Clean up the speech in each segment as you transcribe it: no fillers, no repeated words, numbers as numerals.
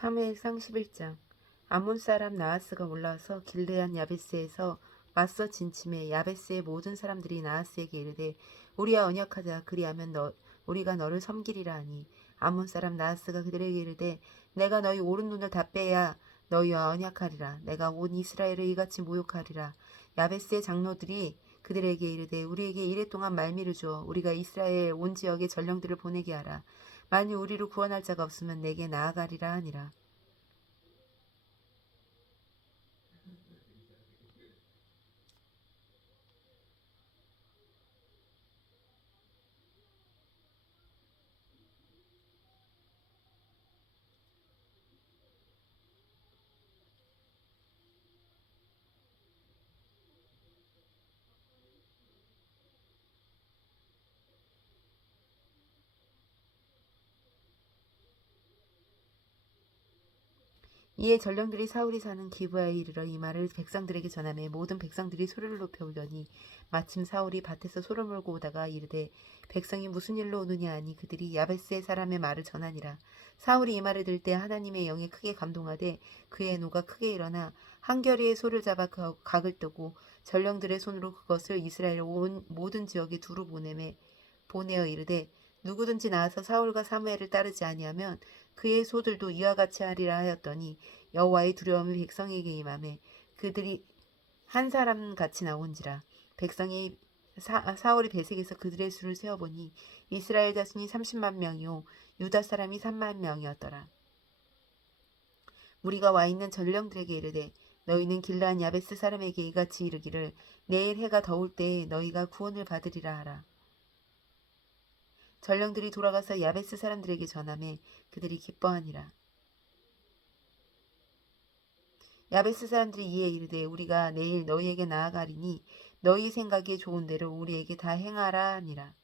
사무엘상 11장. 암몬 사람 나하스가 올라와서 길르앗 야베스에서 맞서 진침해 야베스의 모든 사람들이 나하스에게 이르되 우리와 언약하자. 그리하면 우리가 너를 섬기리라 하니 암몬 사람 나하스가 그들에게 이르되 내가 너희 오른 눈을 다 빼야 너희와 언약하리라. 내가 온 이스라엘을 이같이 모욕하리라. 야베스의 장로들이 그들에게 이르되 우리에게 이래 동안 말미를 주어 우리가 이스라엘 온 지역에 전령들을 보내게 하라. 만일 우리를 구원할 자가 없으면 내게 나아가리라 하니라. 이에 전령들이 사울이 사는 기브아에 이르러 이 말을 백성들에게 전하매 모든 백성들이 소리를 높여 울더니 마침 사울이 밭에서 소를 몰고 오다가 이르되 백성이 무슨 일로 오느냐 하니 그들이 야베스의 사람의 말을 전하니라. 사울이 이 말을 들을 때 하나님의 영에 크게 감동하되 그의 노가 크게 일어나 한겨레의 소를 잡아 각을 뜨고 전령들의 손으로 그것을 이스라엘 온 모든 지역에 두루 보내어 이르되 누구든지 나와서 사울과 사무엘을 따르지 아니하면 그의 소들도 이와 같이 하리라 하였더니 여호와의 두려움이 백성에게 임하매 그들이 한 사람 같이 나온지라. 백성이 사울이 배색에서 그들의 수를 세어보니 이스라엘 자손이 30만 명이요 유다 사람이 3만 명이었더라. 무리가 와 있는 전령들에게 이르되 너희는 길르앗 야베스 사람에게 이같이 이르기를 내일 해가 더울 때에 너희가 구원을 받으리라 하라. 전령들이 돌아가서 야베스 사람들에게 전하매 그들이 기뻐하니라. 야베스 사람들이 이에 이르되 우리가 내일 너희에게 나아가리니 너희 생각에 좋은 대로 우리에게 다 행하라 하니라.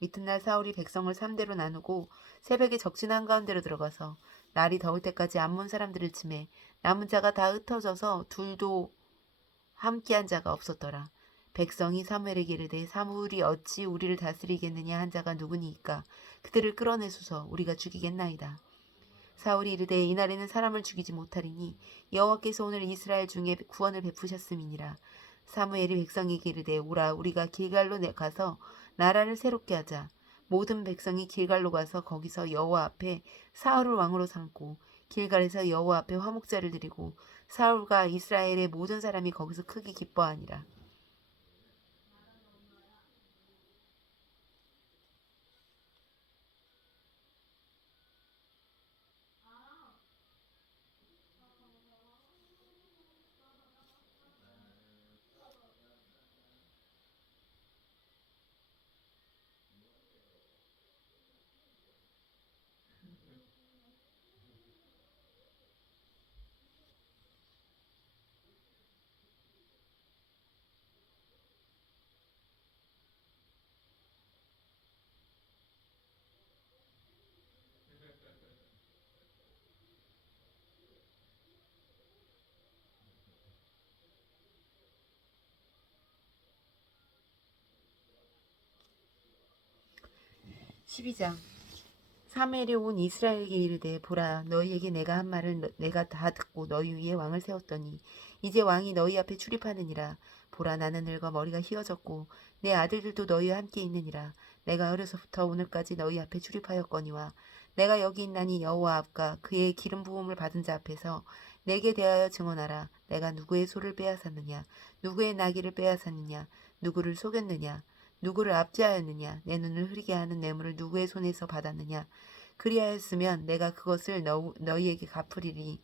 이튿날 사울이 백성을 3대로 나누고 새벽에 적진 한가운데로 들어가서 날이 더울 때까지 암몬 사람들을 치매 남은 자가 다 흩어져서 둘도 함께한 자가 없었더라. 백성이 사무엘에게 이르되 사무엘이 어찌 우리를 다스리겠느냐 한 자가 누구니이까 그들을 끌어내소서 우리가 죽이겠나이다. 사울이 이르되 이날에는 사람을 죽이지 못하리니 여호와께서 오늘 이스라엘 중에 구원을 베푸셨음이니라. 사무엘이 백성에게 이르되 오라 우리가 길갈로 가서 나라를 새롭게 하자. 모든 백성이 길갈로 가서 거기서 여호와 앞에 사울을 왕으로 삼고 길갈에서 여호와 앞에 화목제를 드리고 사울과 이스라엘의 모든 사람이 거기서 크게 기뻐하니라. 12장. 사무엘이 온 이스라엘에게 이르되 보라 너희에게 내가 한 말을 내가 다 듣고 너희 위에 왕을 세웠더니 이제 왕이 너희 앞에 출입하느니라. 보라 나는 늙어 머리가 휘어졌고 내 아들들도 너희와 함께 있느니라. 내가 어려서부터 오늘까지 너희 앞에 출입하였거니와 내가 여기 있나니 여호와 앞과 그의 기름 부음을 받은 자 앞에서 내게 대하여 증언하라. 내가 누구의 소를 빼앗았느냐 누구의 나귀를 빼앗았느냐 누구를 속였느냐 누구를 압제하였느냐 내 눈을 흐리게 하는 뇌물을 누구의 손에서 받았느냐 그리하였으면 내가 그것을 너희에게 갚으리라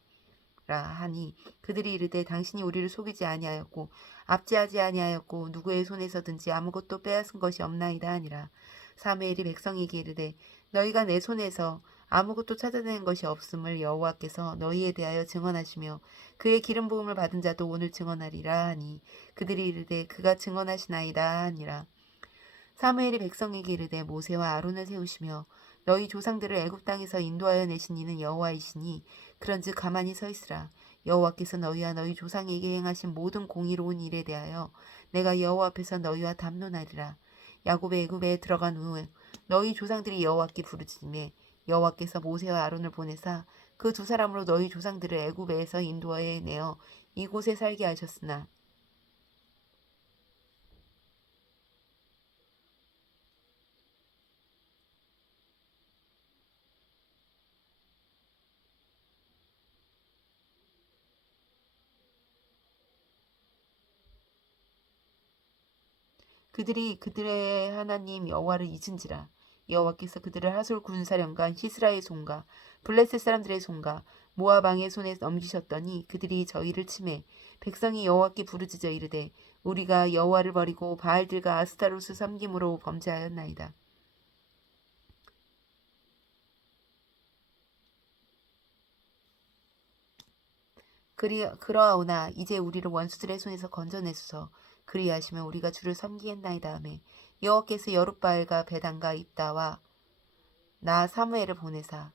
하니 그들이 이르되 당신이 우리를 속이지 아니하였고 압제하지 아니하였고 누구의 손에서든지 아무것도 빼앗은 것이 없나이다 하니라. 사무엘이 백성에게 이르되 너희가 내 손에서 아무것도 찾아낸 것이 없음을 여호와께서 너희에 대하여 증언하시며 그의 기름 부음을 받은 자도 오늘 증언하리라 하니 그들이 이르되 그가 증언하시나이다 하니라. 사무엘이 백성에게 이르되 모세와 아론을 세우시며 너희 조상들을 애굽 땅에서 인도하여 내신 이는 여호와이시니 그런즉 가만히 서 있으라. 여호와께서 너희와 너희 조상에게 행하신 모든 공의로운 일에 대하여 내가 여호와 앞에서 너희와 담론하리라. 야곱의 애굽에 들어간 후 너희 조상들이 여호와께 부르짖음에 여호와께서 모세와 아론을 보내사 그 두 사람으로 너희 조상들을 애굽에서 인도하여 내어 이곳에 살게 하셨으나 그들이 그들의 하나님 여호와를 잊은지라 여호와께서 그들을 하솔 군사령관 시스라의 손과 블레셋 사람들의 손과 모압 왕의 손에 넘기셨더니 그들이 저희를 치매 백성이 여호와께 부르짖어 이르되 우리가 여호와를 버리고 바알들과 아스타롯을 섬김으로 범죄하였나이다. 그러하오나 이제 우리를 원수들의 손에서 건져내소서. 그리하시면 우리가 주를 섬기겠나이다 하며 여호와께서 여룻바알과 베단과 입다와 나 사무엘을 보내사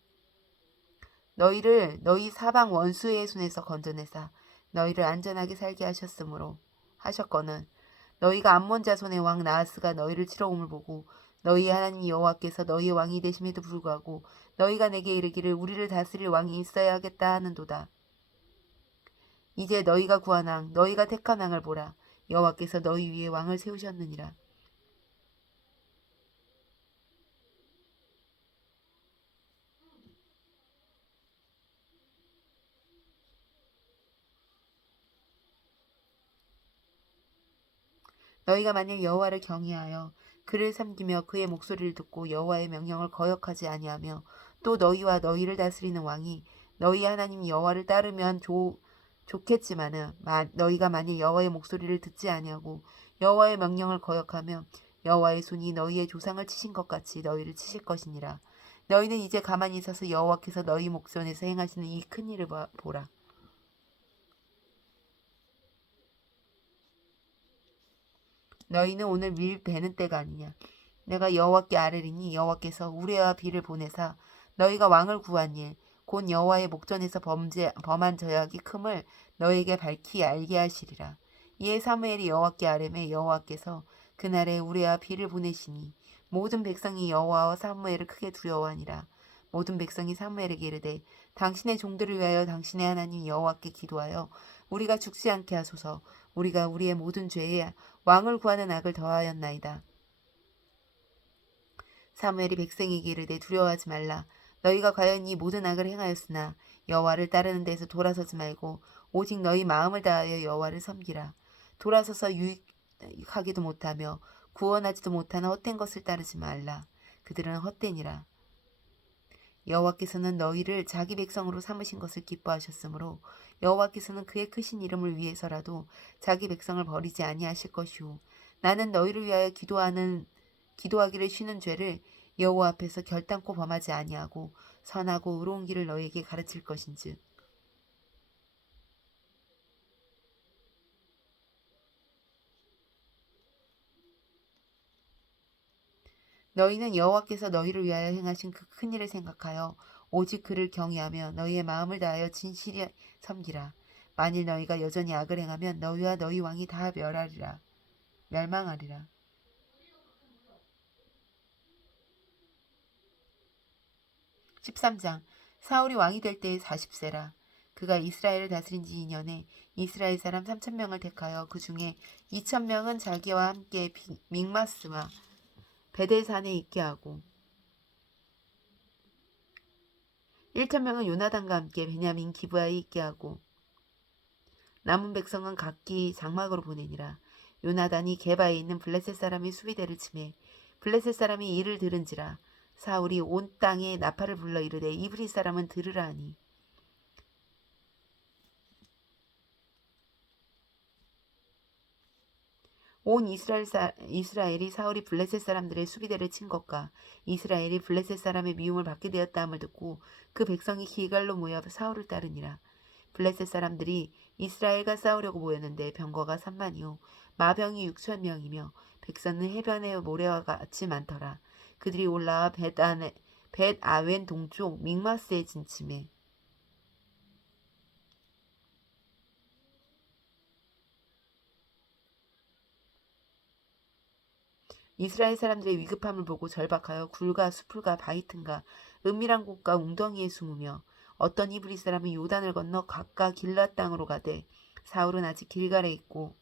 너희를 너희 사방 원수의 손에서 건져내사 너희를 안전하게 살게 하셨거늘 너희가 암몬 자손의 왕 나하스가 너희를 치러 옴을 보고 너희 하나님 여호와께서 너희의 왕이 되심에도 불구하고 너희가 내게 이르기를 우리를 다스릴 왕이 있어야 하겠다 하는도다. 이제 너희가 구한 왕 너희가 택한 왕을 보라. 여호와께서 너희 위에 왕을 세우셨느니라. 너희가 만일 여호와를 경외하여 그를 섬기며 그의 목소리를 듣고 여호와의 명령을 거역하지 아니하며 또 너희와 너희를 다스리는 왕이 너희 하나님 여호와를 따르면 좋겠지만은 너희가 만일 여호와의 목소리를 듣지 아니하고 여호와의 명령을 거역하며 여호와의 손이 너희의 조상을 치신 것 같이 너희를 치실 것이니라. 너희는 이제 가만히 있어서 여호와께서 너희 목전에서 행하시는 이 큰 일을 보라. 너희는 오늘 밀 베는 때가 아니냐. 내가 여호와께 아뢰리니 여호와께서 우레와 비를 보내사 너희가 왕을 구한 일 곧 여호와의 목전에서 범한 저약이 큼을 너희에게 밝히 알게 하시리라. 이에 사무엘이 여호와께 아뢰매 여호와께서 그날에 우레와 비를 보내시니 모든 백성이 여호와와 사무엘을 크게 두려워하니라. 모든 백성이 사무엘에게 이르되 당신의 종들을 위하여 당신의 하나님 여호와께 기도하여 우리가 죽지 않게 하소서. 우리가 우리의 모든 죄에 왕을 구하는 악을 더하였나이다. 사무엘이 백성에게 이르되 두려워하지 말라. 너희가 과연 이 모든 악을 행하였으나 여호와를 따르는 데서 돌아서지 말고 오직 너희 마음을 다하여 여호와를 섬기라. 돌아서서 유익하기도 못하며 구원하지도 못하는 헛된 것을 따르지 말라. 그들은 헛되니라. 여호와께서는 너희를 자기 백성으로 삼으신 것을 기뻐하셨으므로 여호와께서는 그의 크신 이름을 위해서라도 자기 백성을 버리지 아니하실 것이오. 나는 너희를 위하여 기도하기를 쉬는 죄를 여호와 앞에서 결단코 범하지 아니하고 선하고 의로운 길을 너희에게 가르칠 것인즉 너희는 여호와께서 너희를 위하여 행하신 그 큰 일을 생각하여 오직 그를 경외하며 너희의 마음을 다하여 진실히 섬기라. 만일 너희가 여전히 악을 행하면 너희와 너희 왕이 다 멸망하리라. 13장 사울이 왕이 될 때에 40세라. 그가 이스라엘을 다스린 지 2년에 이스라엘 사람 3,000명을 택하여 그 중에 2,000명은 자기와 함께 믹마스와 베델산에 있게 하고 1,000명은 요나단과 함께 베냐민 기브아에 있게 하고 남은 백성은 각기 장막으로 보내니라. 요나단이 게바에 있는 블레셋 사람의 수비대를 치매 블레셋 사람이 이를 들은지라. 사울이 온 땅에 나팔을 불러 이르되 이브리 사람은 들으라 하니 온 이스라엘이 사울이 블레셋 사람들의 수비대를 친 것과 이스라엘이 블레셋 사람의 미움을 받게 되었다함을 듣고 그 백성이 기갈로 모여 사울을 따르니라. 블레셋 사람들이 이스라엘과 싸우려고 모였는데 병거가 3만이요 마병이 6,000명이며 백성은 해변의 모래와 같이 많더라. 그들이 올라와 벳아웬 동쪽 믹마스에 진침해 이스라엘 사람들의 위급함을 보고 절박하여 굴과 수풀과 바위틈과 은밀한 곳과 웅덩이에 숨으며 어떤 히브리 사람은 요단을 건너 각각 길앗 땅으로 가되 사울은 아직 길갈에 있고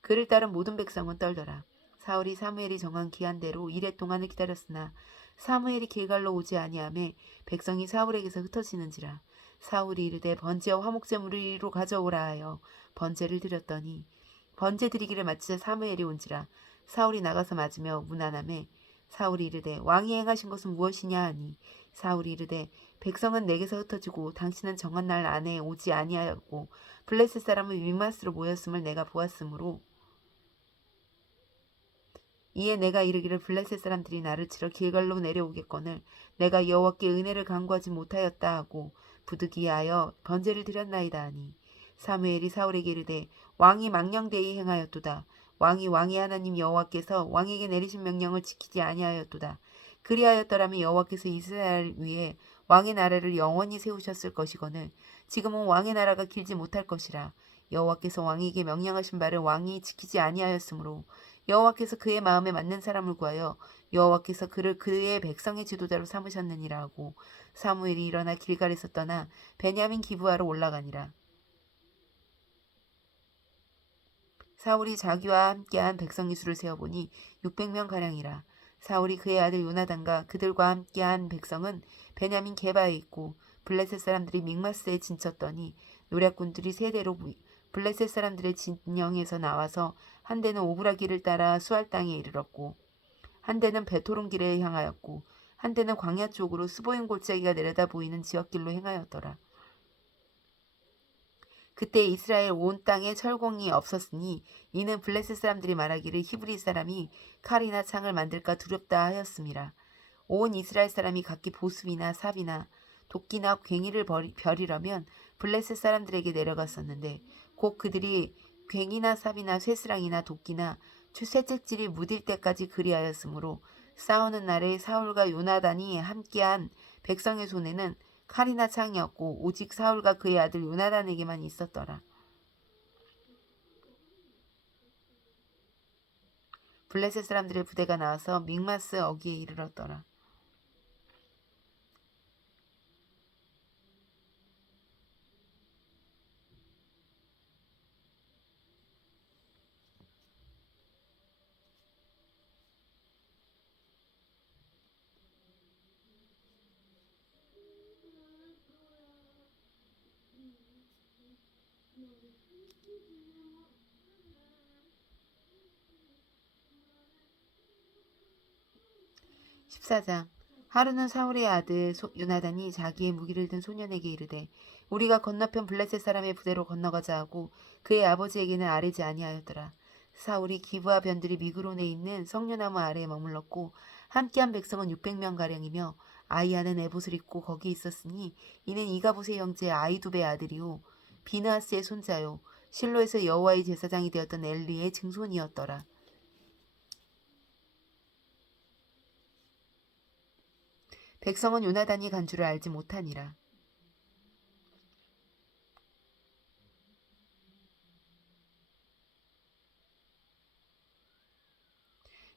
그를 따른 모든 백성은 떨더라. 사울이 사무엘이 정한 기한대로 이레 동안을 기다렸으나 사무엘이 길갈로 오지 아니하매 백성이 사울에게서 흩어지는지라. 사울이 이르되 번제와 화목제물을 이리로 가져오라 하여 번제를 드렸더니 번제 드리기를 마치자 사무엘이 온지라. 사울이 나가서 맞으며 문안하매 사울이 이르되 왕이 행하신 것은 무엇이냐 하니 사울이 이르되 백성은 내게서 흩어지고 당신은 정한 날 안에 오지 아니하였고 블레셋 사람은 믹마스로 모였음을 내가 보았으므로 이에 내가 이르기를 블레셋 사람들이 나를 치러 길갈로 내려오겠거늘 내가 여호와께 은혜를 간구하지 못하였다 하고 부득이하여 번제를 드렸나이다 하니 사무엘이 사울에게 이르되 왕이 망령되이 행하였도다. 왕이 왕의 하나님 여호와께서 왕에게 내리신 명령을 지키지 아니하였도다. 그리하였더라면 여호와께서 이스라엘 위에 왕의 나라를 영원히 세우셨을 것이거늘 지금은 왕의 나라가 길지 못할 것이라. 여호와께서 왕에게 명령하신 바를 왕이 지키지 아니하였으므로 여호와께서 그의 마음에 맞는 사람을 구하여 여호와께서 그를 그의 백성의 지도자로 삼으셨느니라 하고 사무엘이 일어나 길갈에서 떠나 베냐민 기브아로 올라가니라. 사울이 자기와 함께한 백성의 수를 세어보니 600명 가량이라. 사울이 그의 아들 요나단과 그들과 함께한 백성은 베냐민 게바에 있고 블레셋 사람들이 믹마스에 진쳤더니 노략군들이 세대로 블레셋 사람들의 진영에서 나와서 한 대는 오브라 길을 따라 수알 땅에 이르렀고 한 대는 베토론 길에 향하였고 한 대는 광야 쪽으로 스보임 골짜기가 내려다 보이는 지역길로 행하였더라. 그때 이스라엘 온 땅에 철공이 없었으니 이는 블레셋 사람들이 말하기를 히브리 사람이 칼이나 창을 만들까 두렵다 하였음이라. 온 이스라엘 사람이 각기 보습이나 삽이나 도끼나 괭이를 벼리려면 블레셋 사람들에게 내려갔었는데 곧 그들이 괭이나 삽이나 쇠스랑이나 도끼나 쇠책질이 묻을 때까지 그리하였으므로 싸우는 날에 사울과 요나단이 함께한 백성의 손에는 칼이나 창이었고 오직 사울과 그의 아들 요나단에게만 있었더라. 블레셋 사람들의 부대가 나와서 믹마스 어기에 이르렀더라. 14장 하루는 사울의 아들 요나단이 자기의 무기를 든 소년에게 이르되 우리가 건너편 블레셋 사람의 부대로 건너가자 하고 그의 아버지에게는 아뢰지 아니하였더라. 사울이 기브아 변들이 미그론에 있는 성류나무 아래에 머물렀고 함께한 백성은 600명가량이며 아이아는 에봇을 입고 거기 있었으니 이는 이가봇의 형제 아이두베의 아들이요 비느하스의 손자요 실로에서 여호와의 제사장이 되었던 엘리의 증손이었더라. 백성은 요나단이 간 줄을 알지 못하니라.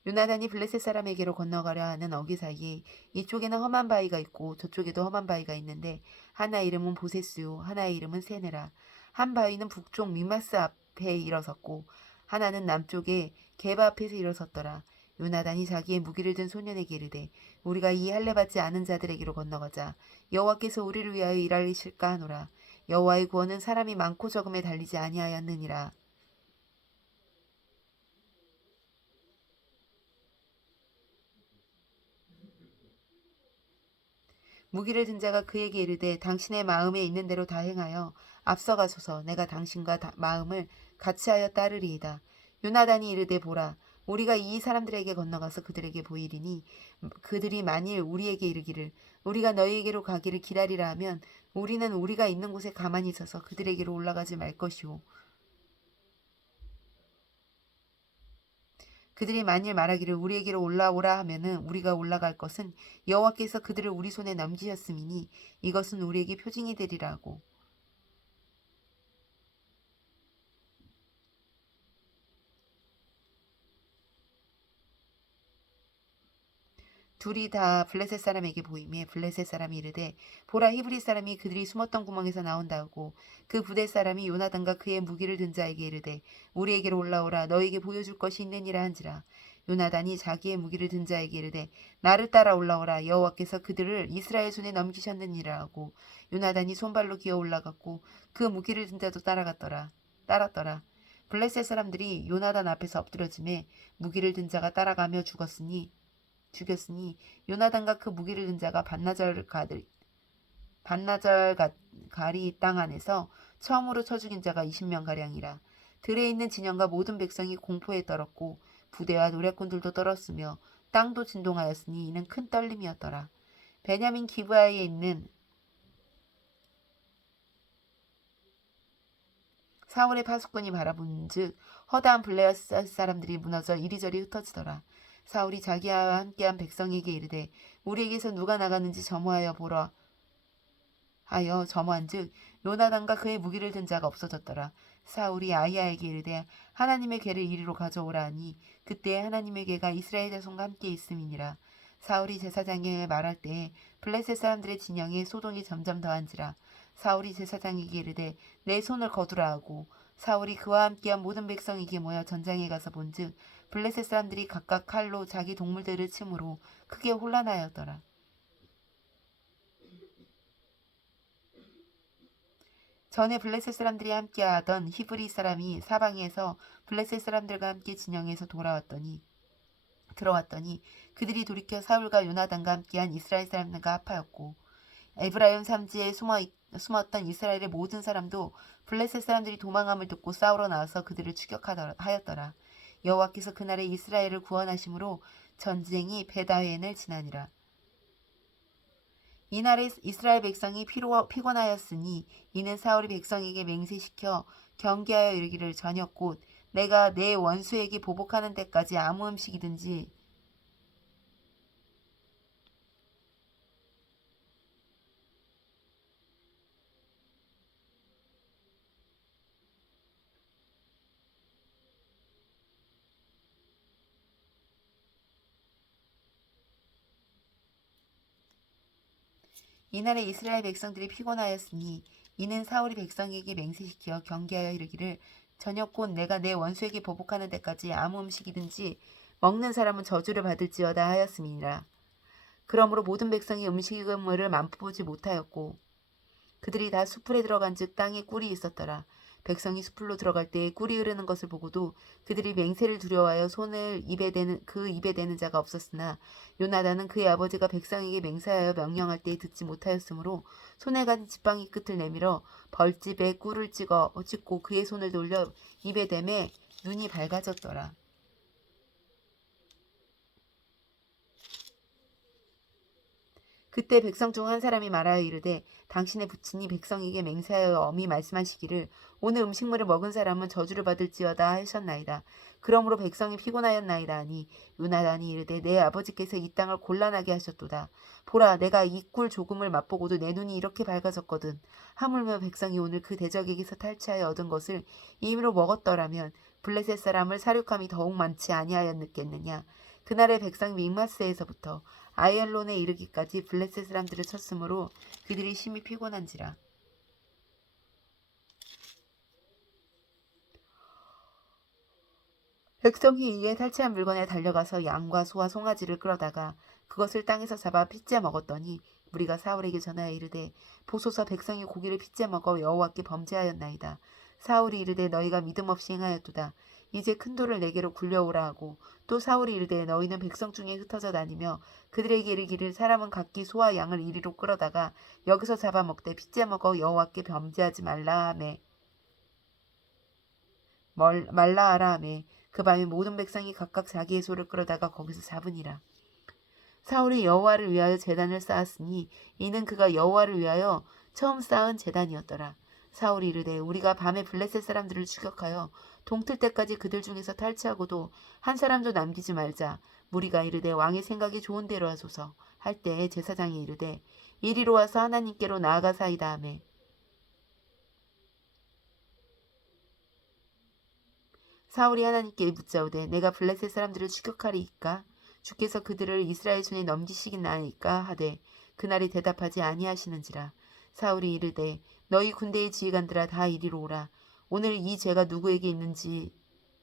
요나단이 블레셋 사람에게로 건너가려 하는 어기 사이에 이쪽에는 험한 바위가 있고 저쪽에도 험한 바위가 있는데 하나의 이름은 보세스요 하나의 이름은 세네라. 한 바위는 북쪽 미마스 앞에 일어섰고 하나는 남쪽에 게바 앞에서 일어섰더라. 요나단이 자기의 무기를 든 소년에게 이르되 우리가 이 할례 받지 않은 자들에게로 건너가자. 여호와께서 우리를 위하여 일하실까 하노라. 여호와의 구원은 사람이 많고 적음에 달리지 아니하였느니라. 무기를 든 자가 그에게 이르되 당신의 마음에 있는 대로 다 행하여 앞서가소서. 내가 당신과 마음을 같이하여 따르리이다. 요나단이 이르되 보라 우리가 이 사람들에게 건너가서 그들에게 보이리니 그들이 만일 우리에게 이르기를 우리가 너희에게로 가기를 기다리라 하면 우리는 우리가 있는 곳에 가만히 있어서 그들에게로 올라가지 말 것이오. 그들이 만일 말하기를 우리에게로 올라오라 하면은 우리가 올라갈 것은 여호와께서 그들을 우리 손에 넘기셨음이니 이것은 우리에게 표징이 되리라고. 둘이 다 블레셋 사람에게 보이매 블레셋 사람이 이르되 보라 히브리 사람이 그들이 숨었던 구멍에서 나온다고 그 부대 사람이 요나단과 그의 무기를 든 자에게 이르되 우리에게로 올라오라 너에게 보여줄 것이 있느니라 한지라 요나단이 자기의 무기를 든 자에게 이르되 나를 따라 올라오라 여호와께서 그들을 이스라엘 손에 넘기셨느니라 하고 요나단이 손발로 기어 올라갔고 그 무기를 든 자도 따랐더라 블레셋 사람들이 요나단 앞에서 엎드려지매 무기를 든 자가 따라가며 죽였으니 요나단과 그 무기를 든 자가 반나절 가리 땅 안에서 처음으로 쳐 죽인 자가 20명 가량이라. 들에 있는 진영과 모든 백성이 공포에 떨었고 부대와 노략군들도 떨었으며 땅도 진동하였으니 이는 큰 떨림이었더라. 베냐민 기브아에 있는 사울의 파수꾼이 바라본즉 허다한 블레셋 사람들이 무너져 이리저리 흩어지더라. 사울이 자기와 함께한 백성에게 이르되 우리에게서 누가 나가는지 점호하여 보라 하여 점호한즉 요나단과 그의 무기를 든 자가 없어졌더라. 사울이 아히야에게 이르되 하나님의 괴를 이리로 가져오라 하니 그때 하나님의 괴가 이스라엘 자손과 함께 있음이니라. 사울이 제사장에게 말할 때에 블레셋 사람들의 진영에 소동이 점점 더한지라. 사울이 제사장에게 이르되 내 손을 거두라 하고 사울이 그와 함께한 모든 백성에게 모여 전장에 가서 본즉 블레셋 사람들이 각각 칼로 자기 동물들을 치므로 크게 혼란하였더라. 전에 블레셋 사람들이 함께하던 히브리 사람이 사방에서 블레셋 사람들과 함께 진영에서 들어왔더니 그들이 돌이켜 사울과 요나단과 함께한 이스라엘 사람들과 합하였고 에브라임 산지에 숨었던 이스라엘의 모든 사람도 블레셋 사람들이 도망함을 듣고 싸우러 나와서 그들을 추격하였더라. 여호와께서 그날에 이스라엘을 구원하심으로 전쟁이 베다웬을 지나니라. 이날에 이스라엘 백성이 피곤하였으니 이는 사울이 백성에게 맹세시켜 경계하여 이르기를 저녁 곧 내가 내 원수에게 보복하는 데까지 아무 음식이든지 이날에 이스라엘 백성들이 피곤하였으니 이는 사울이 백성에게 맹세시켜 경계하여 이르기를 저녁 곧 내가 내 원수에게 보복하는 데까지 아무 음식이든지 먹는 사람은 저주를 받을지어다 하였음이니라. 그러므로 모든 백성이 음식물을 맛보지 못하였고 그들이 다 숲풀에 들어간즉 땅에 꿀이 있었더라. 백성이 숲풀로 들어갈 때에 꿀이 흐르는 것을 보고도 그들이 맹세를 두려워하여 손을 입에 대는 자가 없었으나 요나단은 그의 아버지가 백성에게 맹세하여 명령할 때에 듣지 못하였으므로 손에 가진 지팡이 끝을 내밀어 벌집에 꿀을 찍고 그의 손을 돌려 입에 대매 눈이 밝아졌더라. 그때 백성 중 한 사람이 말하여 이르되 당신의 부친이 백성에게 맹세하여 엄히 말씀하시기를 오늘 음식물을 먹은 사람은 저주를 받을지어다 하셨나이다. 그러므로 백성이 피곤하였나이다 하니 요나단이 이르되 내 아버지께서 이 땅을 곤란하게 하셨도다. 보라 내가 이 꿀 조금을 맛보고도 내 눈이 이렇게 밝아졌거든. 하물며 백성이 오늘 그 대적에게서 탈취하여 얻은 것을 임의로 먹었더라면 블레셋 사람을 사륙함이 더욱 많지 아니하였겠느냐. 그날의 백성이 믹마스에서부터 아이알론에 이르기까지 블레셋 사람들을 쳤으므로 그들이 심히 피곤한지라. 백성이 이에 탈취한 물건에 달려가서 양과 소와 송아지를 끌어다가 그것을 땅에서 잡아 핏째 먹었더니 무리가 사울에게 전하여 이르되 보소서 백성이 고기를 핏째 먹어 여호와께 범죄하였나이다. 사울이 이르되 너희가 믿음 없이 행하였도다. 이제 큰 돌을 내게로 굴려오라 하고 또 사울이 이르되 너희는 백성 중에 흩어져 다니며 그들에게 이르기를 사람은 각기 소와 양을 이리로 끌어다가 여기서 잡아먹되 핏째 먹어 여호와께 범죄하지 말라 하매 그 밤에 모든 백성이 각각 자기의 소를 끌어다가 거기서 잡으니라. 사울이 여호와를 위하여 제단을 쌓았으니 이는 그가 여호와를 위하여 처음 쌓은 제단이었더라. 사울이 이르되 우리가 밤에 블레셋 사람들을 추격하여 동틀 때까지 그들 중에서 탈취하고도 한 사람도 남기지 말자. 무리가 이르되 왕의 생각이 좋은 대로 하소서 할 때에 제사장이 이르되 이리로 와서 하나님께로 나아가사이다 하매 사울이 하나님께 묻자오되 내가 블레셋 사람들을 추격하리이까? 주께서 그들을 이스라엘 손에 넘기시겠나이까 하되 그날이 대답하지 아니하시는지라. 사울이 이르되 너희 군대의 지휘관들아 다 이리로 오라. 오늘 이 죄가 누구에게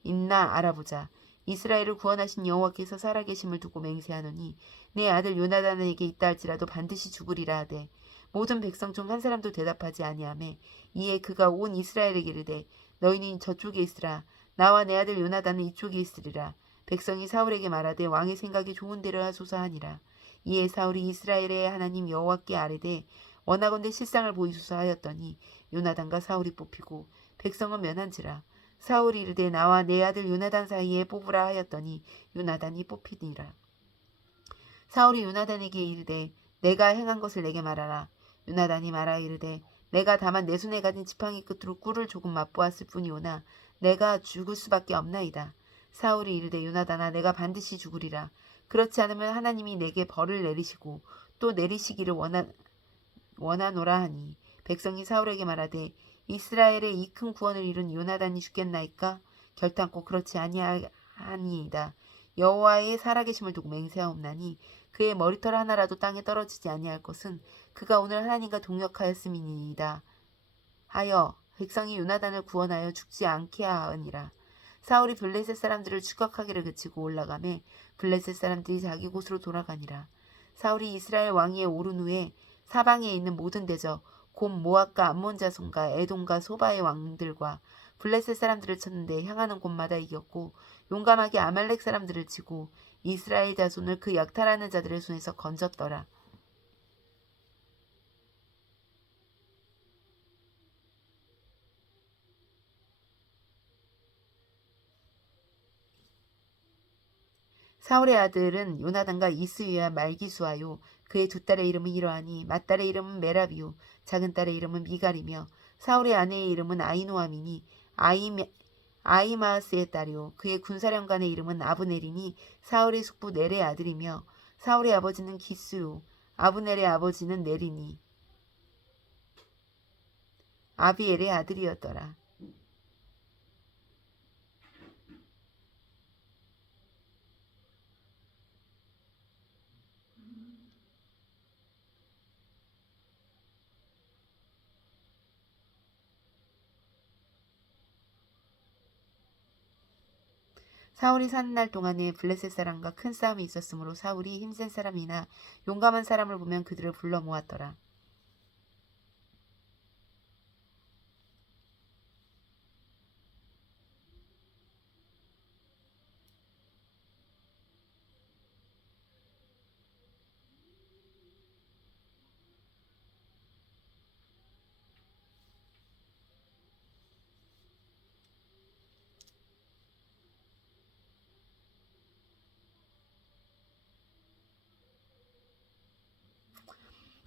있나 알아보자. 이스라엘을 구원하신 여호와께서 살아계심을 두고 맹세하노니 내 아들 요나단에게 있다 할지라도 반드시 죽으리라 하되 모든 백성 중 한 사람도 대답하지 아니하매 이에 그가 온 이스라엘에게 이르되 너희는 저쪽에 있으라. 나와 내 아들 요나단은 이쪽에 있으리라. 백성이 사울에게 말하되 왕의 생각이 좋은 대로 하소서 하니라. 이에 사울이 이스라엘의 하나님 여호와께 아뢰되 원하건대 실상을 보이소서 하였더니 요나단과 사울이 뽑히고 백성은 면한지라. 사울이 이르되 나와 내 아들 요나단 사이에 뽑으라 하였더니 요나단이 뽑히니라. 사울이 요나단에게 이르되 내가 행한 것을 내게 말하라. 요나단이 말하 이르되 내가 다만 내 손에 가진 지팡이 끝으로 꿀을 조금 맛보았을 뿐이오나 내가 죽을 수밖에 없나이다. 사울이 이르되 요나단아 내가 반드시 죽으리라. 그렇지 않으면 하나님이 내게 벌을 내리시고 또 내리시기를 원하노라 하니 백성이 사울에게 말하되 이스라엘의 이 큰 구원을 이룬 요나단이 죽겠나이까? 결탄코 그렇지 아니하니이다. 여호와의 살아계심을 두고 맹세하옵나니 그의 머리털 하나라도 땅에 떨어지지 아니할 것은 그가 오늘 하나님과 동역하였음이니이다 하여 백성이 요나단을 구원하여 죽지 않게 하니라. 사울이 블레셋 사람들을 추격하기를 그치고 올라가매 블레셋 사람들이 자기 곳으로 돌아가니라. 사울이 이스라엘 왕위에 오른 후에 사방에 있는 모든 대적 곧 모압과 암몬 자손과 에돔과 소바의 왕들과 블레셋 사람들을 쳤는데 향하는 곳마다 이겼고 용감하게 아말렉 사람들을 치고 이스라엘 자손을 그 약탈하는 자들의 손에서 건졌더라. 사울의 아들은 요나단과 이스위와 말기수하요. 그의 두 딸의 이름은 이러하니 맏딸의 이름은 메라비요 작은 딸의 이름은 미갈이며 사울의 아내의 이름은 아이노아미니 아이마스의 딸이요 그의 군사령관의 이름은 아브넬이니 사울의 숙부 넬의 아들이며 사울의 아버지는 기스요 아브넬의 아버지는 넬이니 아비엘의 아들이었더라. 사울이 사는 날 동안에 블레셋 사람과 큰 싸움이 있었으므로 사울이 힘센 사람이나 용감한 사람을 보면 그들을 불러 모았더라.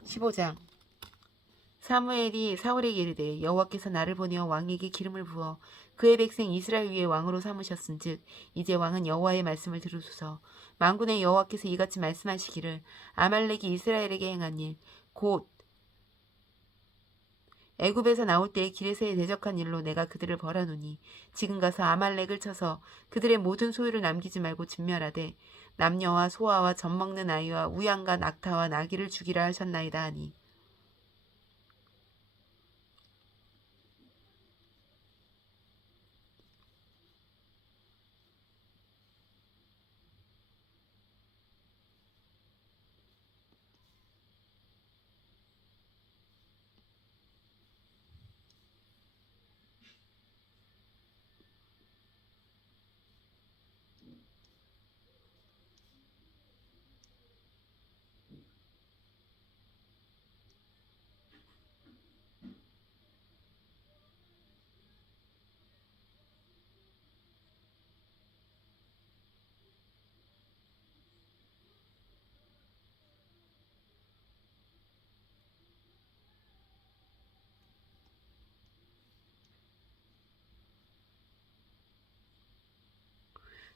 (15장) 사무엘이 사울에게 이르되 여호와께서 나를 보내어 왕에게 기름을 부어 그의 백성 이스라엘 위에 왕으로 삼으셨은즉 이제 왕은 여호와의 말씀을 들으소서. 만군의 여호와께서 이같이 말씀하시기를 아말렉이 이스라엘에게 행한 일 곧 애굽에서 나올 때에 길에서의 대적한 일로 내가 그들을 벌하노니 지금 가서 아말렉을 쳐서 그들의 모든 소유를 남기지 말고 진멸하되 남녀와 소아와 젖먹는 아이와 우양과 낙타와 나귀를 죽이라 하셨나이다 하니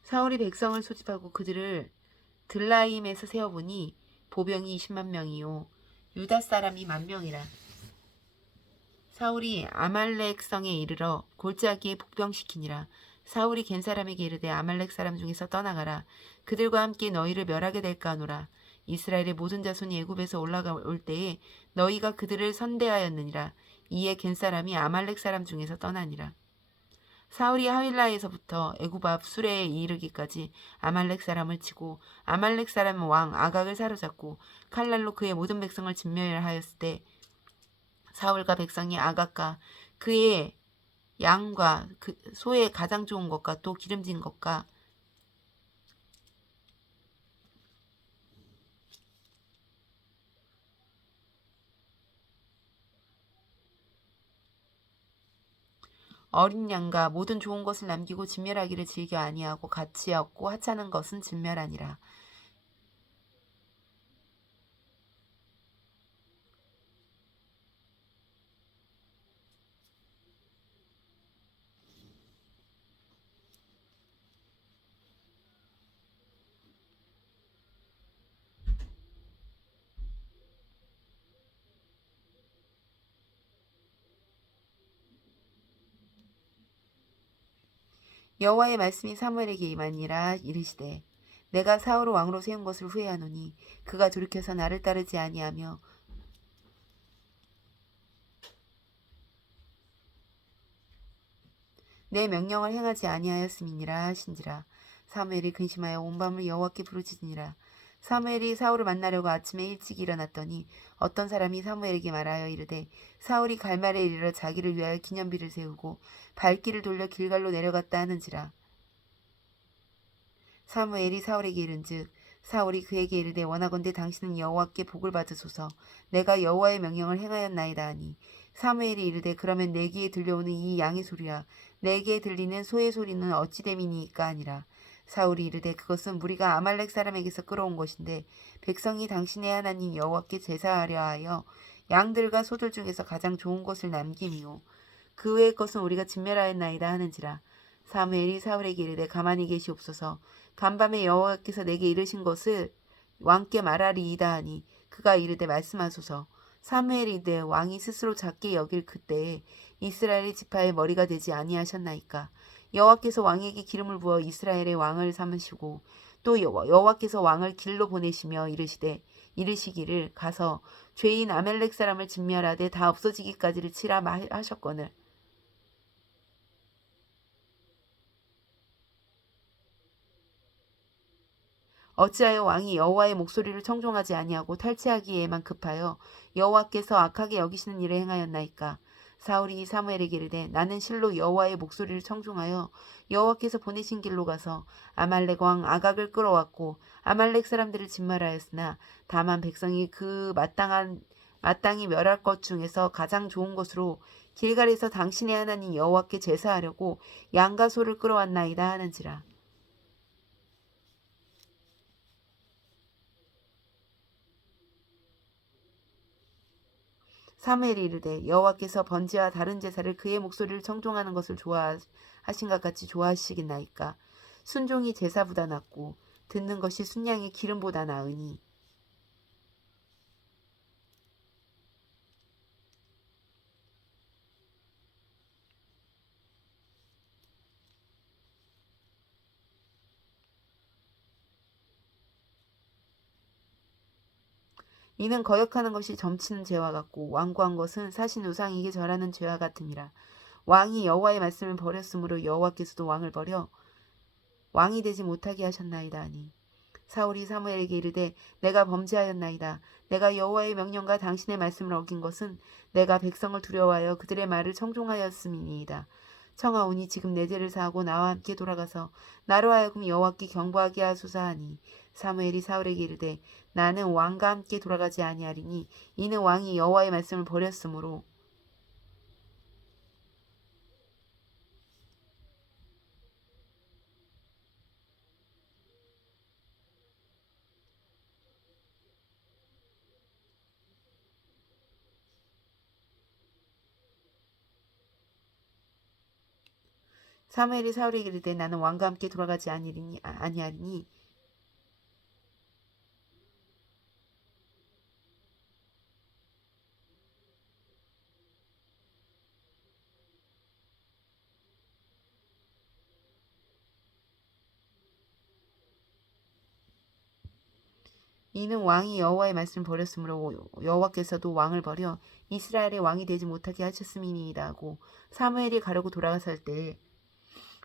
사울이 백성을 소집하고 그들을 들라임에서 세어보니 보병이 20만 명이요 유다 사람이 10,000명이라. 사울이 아말렉 성에 이르러 골짜기에 복병시키니라. 사울이 겐 사람에게 이르되 아말렉 사람 중에서 떠나가라. 그들과 함께 너희를 멸하게 될까 하노라. 이스라엘의 모든 자손이 애굽에서 올라올 때에 너희가 그들을 선대하였느니라. 이에 겐 사람이 아말렉 사람 중에서 떠나니라. 사울이 하윌라에서부터 애굽 앞 수레에 이르기까지 아말렉 사람을 치고 아말렉 사람 왕 아각을 사로잡고 칼날로 그의 모든 백성을 진멸하였을 때 사울과 백성이 아각과 그의 양과 그 소의 가장 좋은 것과 또 기름진 것과 어린 양과 모든 좋은 것을 남기고 진멸하기를 즐겨 아니하고 가치 없고 하찮은 것은 진멸하니라. 여호와의 말씀이 사무엘에게 임하니라. 이르시되 내가 사울을 왕으로 세운 것을 후회하노니 그가 돌이켜서 나를 따르지 아니하며 내 명령을 행하지 아니하였음이니라 하신지라. 사무엘이 근심하여 온 밤을 여호와께 부르짖으니라. 사무엘이 사울을 만나려고 아침에 일찍 일어났더니 어떤 사람이 사무엘에게 말하여 이르되 사울이 갈말에 이르러 자기를 위하여 기념비를 세우고 발길을 돌려 길갈로 내려갔다 하는지라. 사무엘이 사울에게 이른즉 사울이 그에게 이르되 원하건대 당신은 여호와께 복을 받으소서. 내가 여호와의 명령을 행하였나이다 하니 사무엘이 이르되 그러면 내 귀에 들려오는 이 양의 소리와 내 귀에 들리는 소의 소리는 어찌 됨이니까 하니라. 사울이 이르되 그것은 무리가 아말렉 사람에게서 끌어온 것인데 백성이 당신의 하나님 여호와께 제사하려 하여 양들과 소들 중에서 가장 좋은 것을 남김이요 그 외의 것은 우리가 진멸하였나이다 하는지라. 사무엘이 사울에게 이르되 가만히 계시옵소서. 간밤에 여호와께서 내게 이르신 것을 왕께 말하리이다 하니 그가 이르되 말씀하소서. 사무엘이 이르되 왕이 스스로 작게 여길 그때에 이스라엘의 지파의 머리가 되지 아니하셨나이까. 여호와께서 왕에게 기름을 부어 이스라엘의 왕을 삼으시고 또 여호와께서 왕을 길로 보내시며 이르시기를 가서 죄인 아멜렉 사람을 진멸하되 다 없어지기까지를 치라 하셨거늘 어찌하여 왕이 여호와의 목소리를 청종하지 아니하고 탈취하기에만 급하여 여호와께서 악하게 여기시는 일을 행하였나이까. 사울이 사무엘에게 이르되 나는 실로 여호와의 목소리를 청종하여 여호와께서 보내신 길로 가서 아말렉 왕 아각을 끌어왔고 아말렉 사람들을 진멸하였으나 다만 백성이 그 마땅히 멸할 것 중에서 가장 좋은 것으로 길갈에서 당신의 하나님 여호와께 제사하려고 양과 소를 끌어왔나이다 하는지라. 사무엘이 이르되 여호와께서 번제와 다른 제사를 그의 목소리를 청종하는 것을 좋아하신 것 같이 좋아하시겠나이까. 순종이 제사보다 낫고 듣는 것이 순양의 기름보다 나으니 이는 거역하는 것이 점치는 죄와 같고 완고한 것은 사신 우상에게 절하는 죄와 같음이라. 왕이 여호와의 말씀을 버렸으므로 여호와께서도 왕을 버려 왕이 되지 못하게 하셨나이다 하니 사울이 사무엘에게 이르되 내가 범죄하였나이다. 내가 여호와의 명령과 당신의 말씀을 어긴 것은 내가 백성을 두려워하여 그들의 말을 청종하였음이니이다. 청하오니 지금 내 죄를 사하고 나와 함께 돌아가서 나로 하여금 여호와께 경배하게 하소서 하니 사무엘이 사울에게 이르되 나는 왕과 함께 돌아가지 아니하리니 이는 왕이 여호와의 말씀을 버렸으므로 사무엘이 사울에게 이르되 나는 왕과 함께 돌아가지 아니하리니 이는 왕이 여호와의 말씀을 버렸으므로 여호와께서도 왕을 버려 이스라엘의 왕이 되지 못하게 하셨음이니이다 하고 사무엘이 가려고 돌아설 때에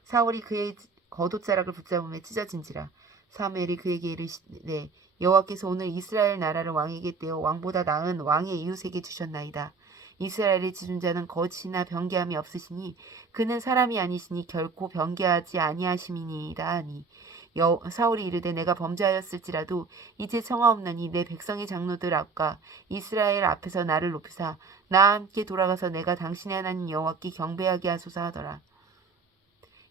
사울이 그의 겉옷자락을 붙잡으며 찢어진지라. 사무엘이 그에게 이르시되 여호와께서 오늘 이스라엘 나라를 왕에게 떼어 왕보다 나은 왕의 이웃에게 주셨나이다. 이스라엘의 지존자는 거짓이나 변개함이 없으시니 그는 사람이 아니시니 결코 변개하지 아니하심이니이다 하니 사울이 이르되 내가 범죄하였을지라도 이제 청하옵나니 내 백성의 장로들 앞과 이스라엘 앞에서 나를 높이사 나와 함께 돌아가서 내가 당신의 하나님 여호와께 경배하게 하소서 하더라.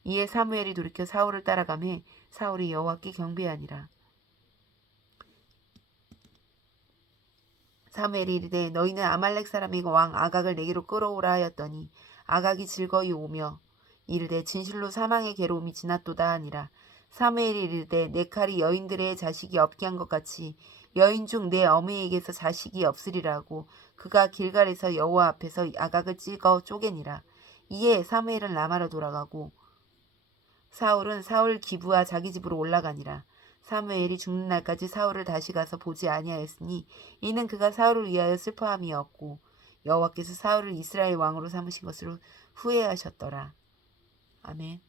이에 사무엘이 돌이켜 사울을 따라가매 사울이 여호와께 경배하니라. 사무엘이 이르되 너희는 아말렉 사람의 왕 아각을 내게로 끌어오라 하였더니 아각이 즐거이 오며 이르되 진실로 사망의 괴로움이 지났도다 하니라. 사무엘이 이르되 내 칼이 여인들의 자식이 없게 한 것 같이 여인 중 내 어머니에게서 자식이 없으리라고 그가 길갈에서 여호와 앞에서 아각을 찍어 쪼개니라. 이에 사무엘은 라마로 돌아가고 사울은 사울 기브와 자기 집으로 올라가니라. 사무엘이 죽는 날까지 사울을 다시 가서 보지 아니하였으니 이는 그가 사울을 위하여 슬퍼함이었고 여호와께서 사울을 이스라엘 왕으로 삼으신 것으로 후회하셨더라. 아멘.